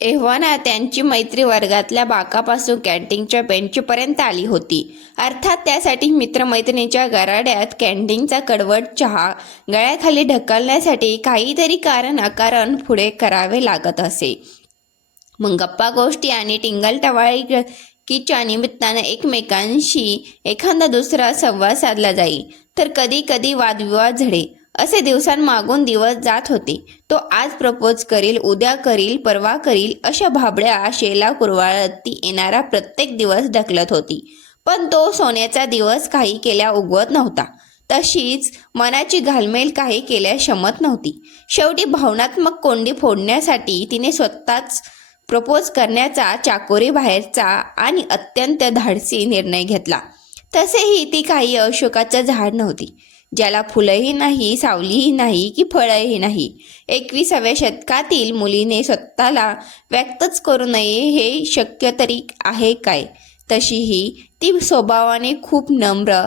एव्हाना त्यांची मैत्री वर्गातल्या बाकापासून कॅन्टीनच्या बेंचपर्यंत आली होती. अर्थात त्यासाठी मित्रमैत्रिणीच्या गराड्यात कॅन्टीनचा कडवट चहा गळ्याखाली ढकलण्यासाठी काहीतरी कारण अकारण पुढे करावे लागत असे. मग गप्पा गोष्टी आणि टिंगलटवाळकीच्या निमित्तानं एकमेकांशी एखादा दुसरा संवाद साधला जाई, तर कधी कधी वादविवाद झडे. असे दिवसांमागून दिवस जात होते. तो आज प्रपोज करील, उद्या करील, परवा करील अशा भाबड्या शेला कुरवाळत ती येणारा प्रत्येक दिवस ढकलत होती. पण तो सोन्याचा दिवस काही केल्या उगवत नव्हता. तशीच मनाची घालमेल काही केल्या शमत नव्हती. शेवटी भावनात्मक कोंडी फोडण्यासाठी तिने स्वतःच प्रपोज करण्याचा चाकोरी बाहेरचा आणि अत्यंत धाडसी निर्णय घेतला. तसेही ती काही अशोकाचं झाड नव्हती, ज्याला फुलंही नाही, सावलीही नाही की फळंही नाही. 21व्या शतकातील मुलीने स्वतःला व्यक्तच करू नये हे शक्य तरी आहे काय? तशीही ती स्वभावाने खूप नम्र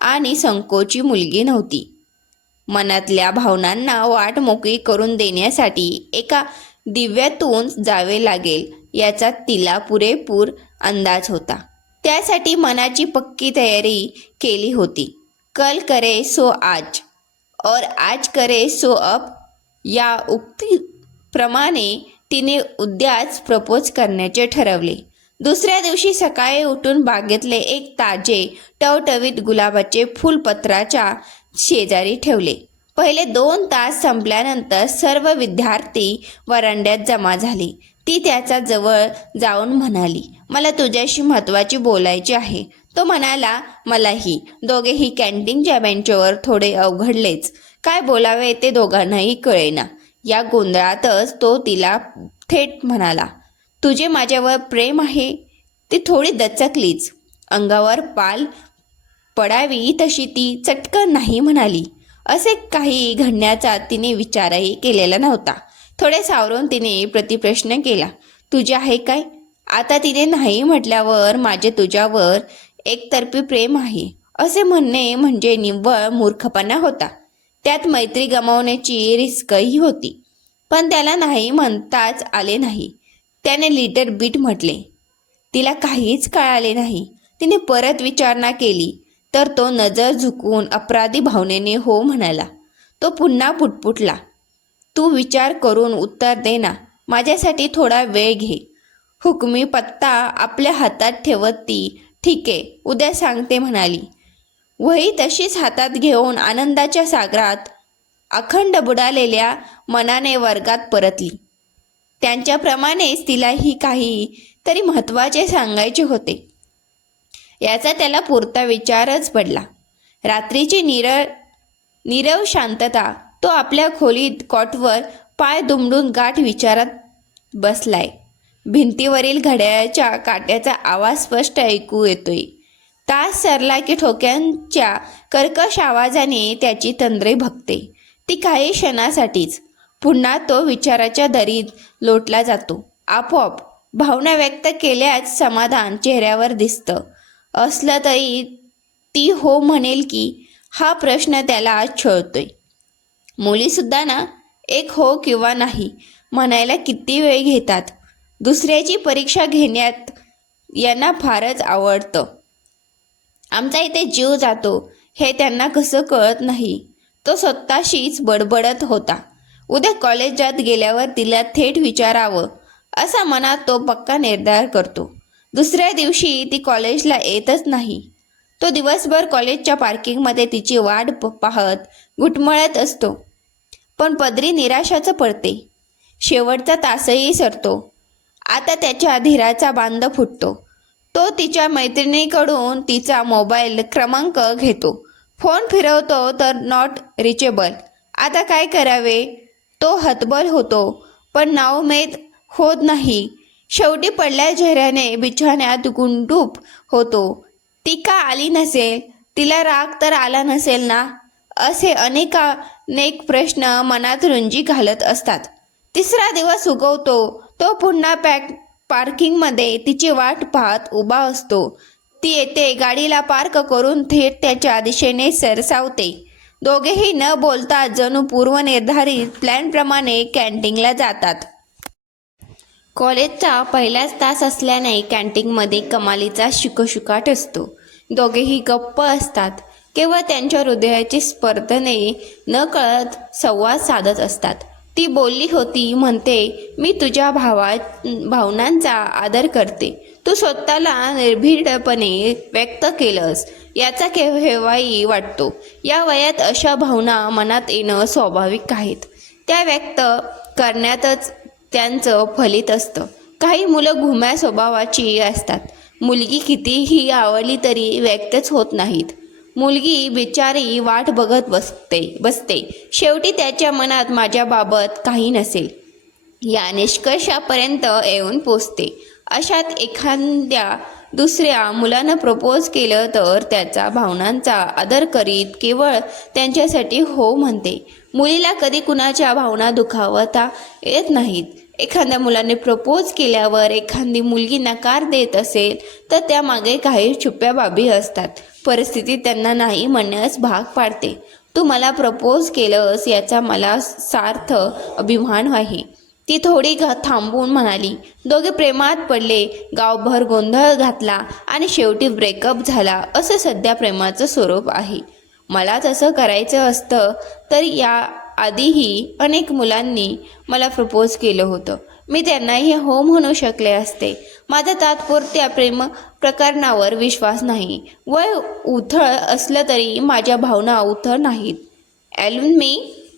आणि संकोची मुलगी नव्हती. मनातल्या भावनांना वाट मोकळी करून देण्यासाठी एका दिव्यातून जावे लागेल याचा तिला पुरेपूर अंदाज होता. त्यासाठी मनाची पक्की तयारी केली होती. कल करे सो आज और आज करे सो अब या उक्तीप्रमाणे तिने उद्याच प्रपोज करण्याचे ठरवले. दुसऱ्या दिवशी सकाळी उठून बागेतले एक ताजे टवटवीत गुलाबाचे फूल पत्राच्या शेजारी ठेवले. पहिले 2 तास संपल्यानंतर सर्व विद्यार्थी वरांड्यात जमा झाले. ती त्याच्या जवळ जाऊन म्हणाली, मला तुझ्याशी महत्त्वाची बोलायचे आहे. तो म्हणाला, मलाही. दोघेही कॅन्टीनच्या बेंचवर थोडे अवघडलेच. काय बोलावे ते दोघांनाही कळेना. या गोंधळातच तो तिला थेट म्हणाला, तुझे माझ्यावर प्रेम आहे? ती थोडी दचकलीच. अंगावर पाल पडावी तशी ती चटकन नाही म्हणाली. असे काही घडण्याचा तिने विचारही केलेला नव्हता. थोडे सावरून तिने प्रतिप्रश्न केला, तुझे आहे काय? आता तिने नाही म्हटल्यावर माझे तुझ्यावर एकतर्फी प्रेम आहे असे म्हणणे म्हणजे निव्वळ मूर्खपणा होता. त्यात मैत्री गमावण्याची रिस्कही होती. पण त्याला नाही म्हणताच आले नाही. त्याने लिटर बीट म्हटले. तिला काहीच कळाले नाही. तिने परत विचारणा केली तर तो नजर झुकवून अपराधी भावनेने हो म्हणाला. तो पुन्हा पुटपुटला, तू विचार करून उत्तर दे ना. माझ्यासाठी थोडा वेळ घे. हुकमी पत्ता आपल्या हातात ठेवत ती ठीक आहे, उद्या सांगते म्हणाली. वही तशीच हातात घेऊन आनंदाच्या सागरात अखंड बुडालेल्या मनाने वर्गात परतली. त्यांच्याप्रमाणेच तिलाही काही तरी महत्त्वाचे सांगायचे होते याचा त्याला पुरता विचारच पडला. रात्रीची नीरव शांतता. तो आपल्या खोलीत कॉटवर पाय दुमडून गाठ विचारात बसलाय. भिंतीवरील घड्याळाच्या काट्याचा आवाज स्पष्ट ऐकू येतोय. तास सरला की ठोक्यांच्या कर्कश आवाजाने त्याची तंद्रे भगते. ती काही क्षणासाठीच. पुन्हा तो विचाराच्या दरीत लोटला जातो. आपोआप भावना व्यक्त केल्याच समाधान चेहऱ्यावर दिसतं असलं तरी ती हो म्हणेल की हा प्रश्न त्याला आज छळतोय. मुलीसुद्धा ना, एक हो किंवा नाही म्हणायला किती वेळ घेतात. दुसऱ्याची परीक्षा घेण्यात यांना फारच आवडतं. आमचा इथे जीव जातो हे त्यांना कसं कळत नाही. तो स्वतःशीच बडबडत होता. उद्या कॉलेजात गेल्यावर तिला थेट विचारावं असा मनात तो पक्का निर्धार करतो. दुसऱ्या दिवशी ती कॉलेजला येतच नाही. तो दिवसभर कॉलेजच्या पार्किंगमध्ये तिची वाट पाहत घुटमळत असतो. पण पदरी निराशाच पडते. शेवटचा तासही सरतो. आता त्याच्या धीराचा बांध फुटतो. तो तिच्या मैत्रिणीकडून तिचा मोबाईल क्रमांक घेतो. फोन फिरवतो तर नॉट रिचेबल. आता काय करावे? तो हतबल होतो पण नाउमेद होत नाही. शेवटी पडल्या चेहऱ्याने बिछाण्यात गुंडूप होतो. ती का आली नसेल? तिला राग तर आला नसेल ना? असे अनेक प्रश्न मनात रुंजी घालत असतात. तिसरा दिवस उगवतो. तो पुन्हा पार्किंगमध्ये तिची वाट पाहत उभा असतो. ती येते. गाडीला पार्क करून थेट त्याच्या दिशेने सरसावते. दोघेही न बोलता जणू पूर्वनिर्धारित प्लॅनप्रमाणे कॅन्टीनला जातात. कॉलेजचा पहिलाच तास असल्याने कॅन्टीनमध्ये कमालीचा शुकशुकाट असतो. दोघेही गप्प असतात. केवळ त्यांच्या हृदयाची स्पर्धने नकळत संवाद साधत असतात. ती बोलली होती म्हणते, मी तुझ्या भावनांचा आदर करते. तू स्वतःला निर्भीडपणे व्यक्त केलंस याचा केव्हाही वाटतो. या वयात अशा भावना मनात येणं स्वाभाविक आहेत. त्या व्यक्त करण्यातच त्यांचं फलित असतं. काही मुलं घुम्या स्वभावाची असतात. मुलगी कितीही आवडली तरी व्यक्तच होत नाहीत. मुलगी बिचारी वाट बघत बसते. शेवटी त्याच्या मनात माझ्याबाबत काही नसेल या निष्कर्षापर्यंत येऊन पोचते. अशात एखाद्या दुसऱ्या मुलानं प्रपोज केलं तर त्याच्या भावनांचा आदर करीत केवळ त्यांच्यासाठी हो म्हणते. मुलीला कधी कुणाच्या भावना दुखावता येत नाहीत. एखाद्या मुलाने प्रपोज केल्यावर एखादी मुलगी नकार देत असेल तर त्यामागे काही छुप्या बाबी असतात. परिस्थिती त्यांना नाही म्हणण्यास भाग पाडते. तू मला प्रपोज केलंस याचा मला सार्थ अभिमान आहे. ती थोडी थांबून म्हणाली. दोघे प्रेमात पडले. गावभर गोंधळ घातला आणि शेवटी ब्रेकअप झाला. असं सध्या प्रेमाचं स्वरूप आहे. मला तसं करायचं असतं तर या आधीही अनेक मुलांनी मला प्रपोज केलं होतं. मी त्यांनाही हो म्हणू शकले असते. माझा तात्पुरत्या प्रेम प्रकरणावर विश्वास नाही. वय उथळ असलं तरी माझ्या भावना उथळ नाहीत.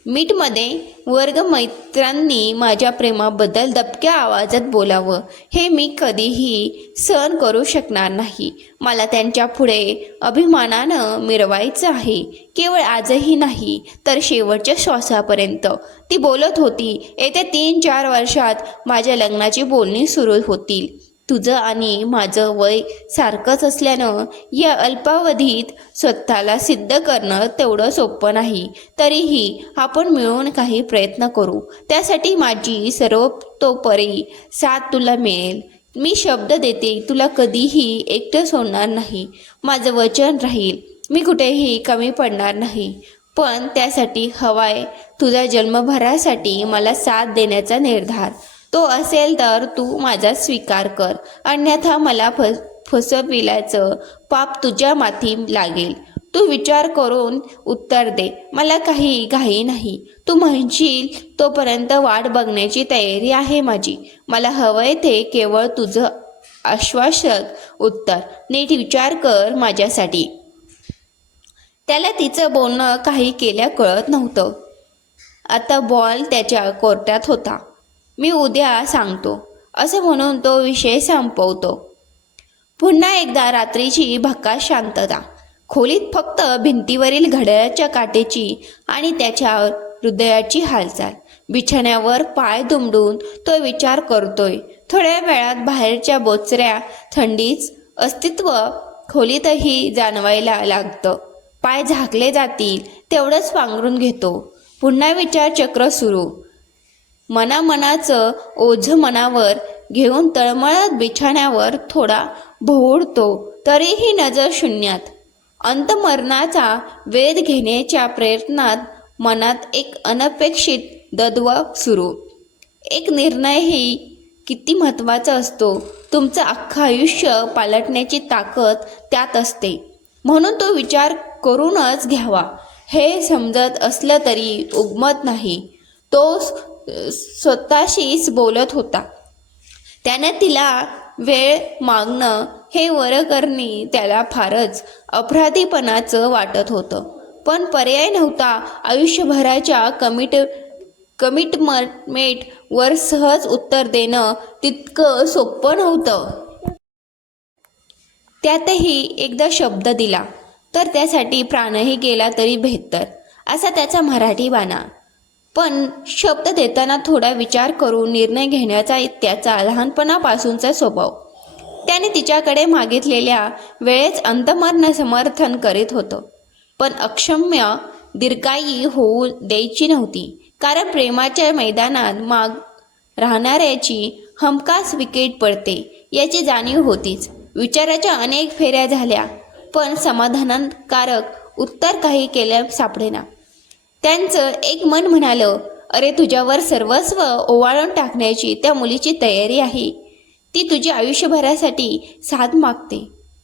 मीटमध्ये वर्गमैत्रांनी माझ्या प्रेमाबद्दल दबक्या आवाजात बोलावं हे मी कधीही सहन करू शकणार नाही. मला त्यांच्या पुढे अभिमानानं मिरवायचं आहे. केवळ आजही नाही तर शेवटच्या श्वासापर्यंत. ती बोलत होती. येत्या 3-4 वर्षात माझ्या लग्नाची बोलणी सुरू होतील. तुझं आणि माझं वय सारखंच असल्यानं या अल्पावधीत स्वतःला सिद्ध करणं तेवढं सोपं नाही. तरीही आपण मिळून काही प्रयत्न करू. त्यासाठी माझी सर्वतोपरी साथ तुला मिळेल. मी शब्द देते, तुला कधीही एकटं सोडणार नाही. माझं वचन राहील. मी कुठेही कमी पडणार नाही. पण त्यासाठी हवाय तुझ्या जन्मभरासाठी मला साथ देण्याचा निर्धार. तो असेल तर तू माझा स्वीकार कर. अन्यथा मला फसविल्याचं पाप तुझ्या माथी लागेल. तू विचार करून उत्तर दे. मला काही घाई नाही. तू म्हणशील तोपर्यंत वाट बघण्याची तयारी आहे माझी. मला हवंय ते केवळ तुझं आश्वासक उत्तर. नीट विचार कर माझ्यासाठी. त्याला तिचं बोलणं काही केल्या कळत नव्हतं. आता बॉल त्याच्या कोर्टात होता. मी उद्या सांगतो असं म्हणून तो विषय संपवतो. पुन्हा एकदा रात्रीची भक्कास शांतता. खोलीत फक्त भिंतीवरील घड्याळाच्या काटेची आणि त्याच्या हृदयाची हालचाल. बिछाण्यावर पाय दुमडून तो विचार करतोय. थोड्या वेळात बाहेरच्या बोचऱ्या थंडीच अस्तित्व खोलीतही जाणवायला लागतं. पाय झाकले जातील तेवढंच पांघरून घेतो. पुन्हा विचारचक्र सुरू. मनाचं ओझं मनावर घेऊन तळमळत बिछाण्यावर थोडा भोवडतो. तरीही नजर शून्यात. अंतमरणाचा वेध घेण्याच्या प्रयत्नात मनात एक अनपेक्षित ददवग सुरू. एक निर्णयही किती महत्त्वाचा असतो. तुमचं अख्खं आयुष्य पालटण्याची ताकद त्यात असते. म्हणून तो विचार करूनच घ्यावा हे समजत असलं तरी उगमत नाही. तो स्वतःशीच बोलत होता. त्याने तिला वेळ मागणं हे वरकरणी त्याला फारच अपराधीपणाचं वाटत होतं. पण पर्याय नव्हता. आयुष्यभराच्या कमिटमेंटवर सहज उत्तर देणं तितकं सोपं नव्हतं. त्यातही एकदा शब्द दिला तर त्यासाठी प्राणही गेला तरी बेहत्तर असा त्याचा मराठी बाणा. पण शब्द देताना थोडा विचार करून निर्णय घेण्याचा त्याचा लहानपणापासूनचा स्वभाव. त्याने तिच्याकडे मागितलेल्या वेळेस अंतर्मन समर्थन करीत होतं. पण अक्षम्य दीर्घायी होऊ द्यायची नव्हती. कारण प्रेमाच्या मैदानात माग राहणाऱ्याची हमखास विकेट पडते याची जाणीव होतीच. विचाराच्या अनेक फेऱ्या झाल्या पण समाधानकारक उत्तर काही केल्या सापडेना. त्यांचं एक मन म्हणालं, अरे तुझ्यावर सर्वस्व ओवाळून टाकण्याची त्या मुलीची तयारी आहे. ती तुझी आयुष्यभरासाठी साथ मागते.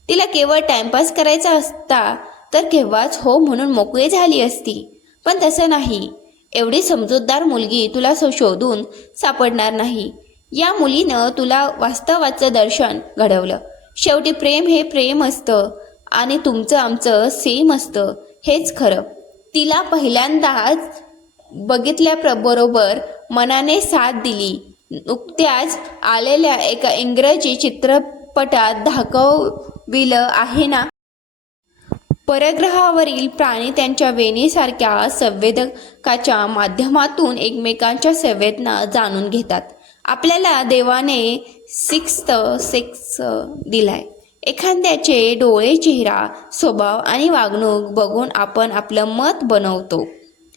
तिला केवळ टाइमपास करायचा असता तर केव्हाच हो म्हणून मोकळी झाली असती. पण तसं नाही. एवढी समजूतदार मुलगी तुला शोधून सापडणार नाही. या मुलीनं तुला वास्तवाचं दर्शन घडवलं. शेवटी प्रेम हे प्रेम असतं आणि तुमचं आमचं सेम असतं हेच खरं. तिला पहिल्यांदाच बरोबर मनाने साथ दिली. नुकत्याच आलेल्या एका इंग्रजी चित्रपटात दाखविलं आहे ना, परग्रहावरील प्राणी त्यांच्या वेणीसारख्या संवेदकाच्या माध्यमातून एकमेकांच्या संवेदना जाणून घेतात. आपल्याला देवाने सिक्स्थ सेन्स दिलाय. एखाद्याचे डोळे, चेहरा, स्वभाव आणि वागणूक बघून आपण आपलं मत बनवतो.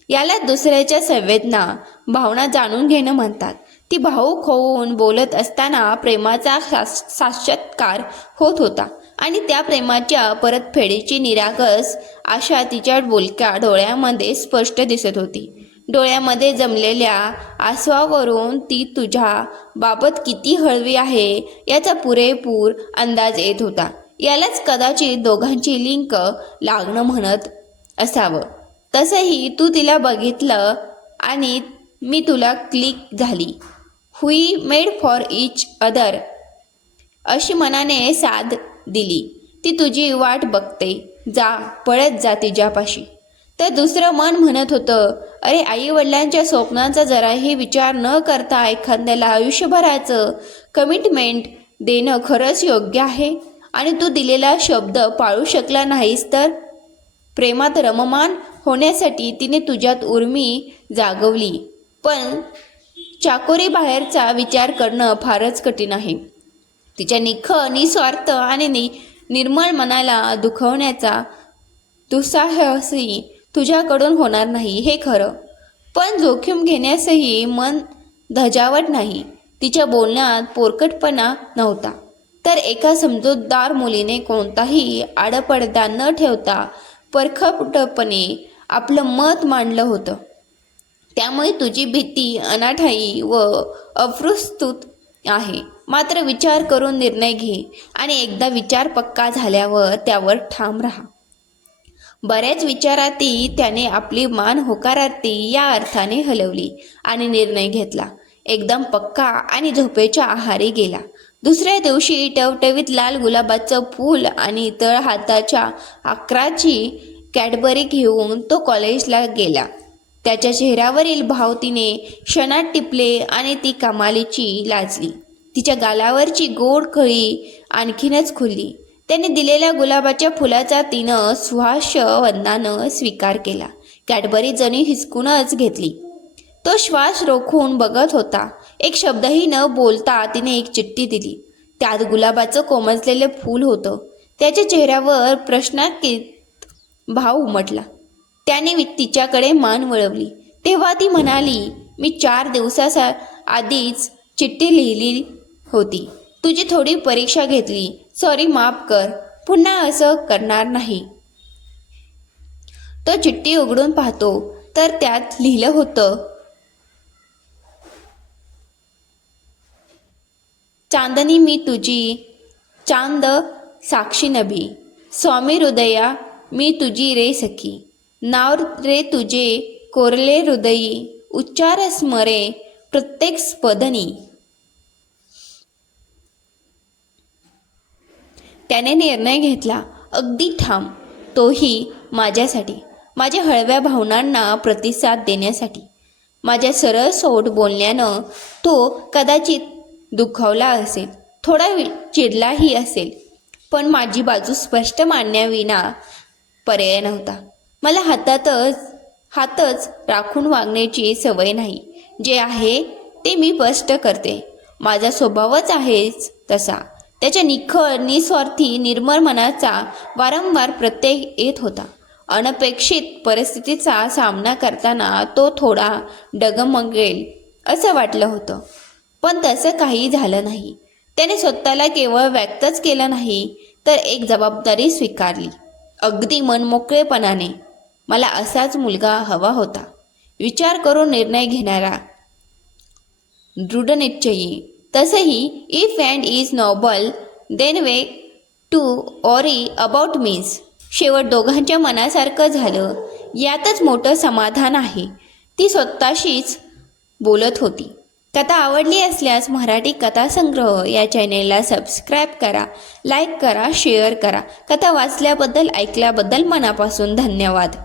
याला दुसऱ्याच्या संवेदना, भावना जाणून घेणं म्हणतात. ती भावूक होऊन बोलत असताना प्रेमाचा साक्षात्कार होत होता आणि त्या प्रेमाच्या परतफेडीची निरागस आशा तिच्या बोलक्या डोळ्यामध्ये स्पष्ट दिसत होती. डोळ्यामध्ये जमलेल्या आसवावरून ती तुझ्या बाबत किती हळवी आहे याचा पुरेपूर अंदाज येत होता. यालाच कदाचित दोघांची लिंक लागणं म्हणत असावं. तसंही तू तिला बघितलं आणि मी तुला क्लिक झाली. We made for each other अशी मनाने साथ दिली. ती तुझी वाट बघते. जा, पळत जा तिच्यापाशी. तर दुसरं मन म्हणत होतं, अरे आई वडिलांच्या स्वप्नांचा जराही विचार न करता एखाद्याला आयुष्यभराचं कमिटमेंट देणं खरंच योग्य आहे. आणि तू दिलेला शब्द पाळू शकला नाहीस तर? प्रेमात रममान होण्यासाठी तिने तुझ्यात उर्मी जागवली, पण चाकोरी बाहेरचा विचार करणं फारच कठीण आहे. तिच्या निस्वार्थ आणि निर्मळ मनाला दुखवण्याचा दुस्साहसही तुझ्याकडून होणार नाही हे खरं. पण जोखीम घेण्यासही मन धजावत नाही. तिच्या बोलण्यात पोरकटपणा नव्हता. तर एका समजूतदार मुलीने कोणताही आडपडदा न ठेवता परखडपणे आपलं मत मांडलं होतं. त्यामुळे तुझी भीती अनाठायी व अप्रस्तुत आहे. मात्र विचार करून निर्णय घे आणि एकदा विचार पक्का झाल्यावर त्यावर ठाम राहा. बऱ्याच विचाराती त्याने आपली मान होकारार्थी या अर्थाने हलवली आणि निर्णय घेतला. एकदम पक्का आणि झोपेच्या आहारी गेला. दुसऱ्या दिवशी टवटवीत लाल गुलाबाचं फूल आणि तळ हाताच्या आकाराची कॅडबरी घेऊन तो कॉलेजला गेला. त्याच्या चेहऱ्यावरील भाव तिने क्षणात टिपले आणि ती कमालीची लाजली. तिच्या गालावरची गोड कळी आणखीनच खुलली. त्याने दिलेल्या गुलाबाच्या फुलाचा तिनं सुहास्य वंदनानं स्वीकार केला. कॅडबरी जणी हिसकूनच घेतली. तो श्वास रोखून बघत होता. एक शब्दही न बोलता तिने एक चिठ्ठी दिली. त्यात गुलाबाचं कोमजलेलं फूल होतं. त्याच्या चेहऱ्यावर प्रश्नातीत भाव उमटला. त्याने तिच्याकडे मान वळवली तेव्हा ती म्हणाली, मी 4 दिवसा आधीच चिठ्ठी लिहिली होती. तुझी थोडी परीक्षा घेतली. सॉरी, माफ कर. पुन्हा असं करणार नाही. तो चिठ्ठी उघडून पाहतो तर त्यात लिहिलं होतं, चांदनी मी तुझी, चांद साक्षी नभी. स्वामी हृदया मी तुझी रे सखी. नाव रे तुझे कोरले हृदयी. उच्चार स्मरे प्रत्येक स्पदनी. त्याने निर्णय घेतला, अगदी ठाम. तोही माझ्यासाठी, माझ्या हळव्या भावनांना प्रतिसाद देण्यासाठी. माझ्या सरळ सोट बोलण्यानं तो कदाचित दुखावला असेल, थोडा चिडलाही असेल, पण माझी बाजू स्पष्ट मांडण्याविना पर्याय नव्हता. मला हातच राखून वागण्याची सवय नाही. जे आहे ते मी स्पष्ट करते. माझा स्वभावच आहेच तसा. त्याच्या निखळ निस्वार्थी निर्मळ मनाचा वारंवार प्रत्यय येत होता. अनपेक्षित परिस्थितीचा सामना करताना तो थोडा डगमगेल असं वाटलं होतं, पण तसं काही झालं नाही. त्याने स्वतःला केवळ व्यक्तच केलं नाही तर एक जबाबदारी स्वीकारली, अगदी मनमोकळेपणाने. मला असाच मुलगा हवा होता. विचार करून निर्णय घेणारा, दृढनिश्चयी. तसंही if end is noble then why to worry about means. शेवट दोघांच्या मनासारखं झालं यातच मोठं समाधान आहे, ती स्वतःशीच बोलत होती. कथा आवडली असल्यास मराठी कथासंग्रह या चॅनेलला सबस्क्राईब करा, लाईक करा, शेअर करा. कथा वाचल्याबद्दल ऐकल्याबद्दल मनापासून धन्यवाद.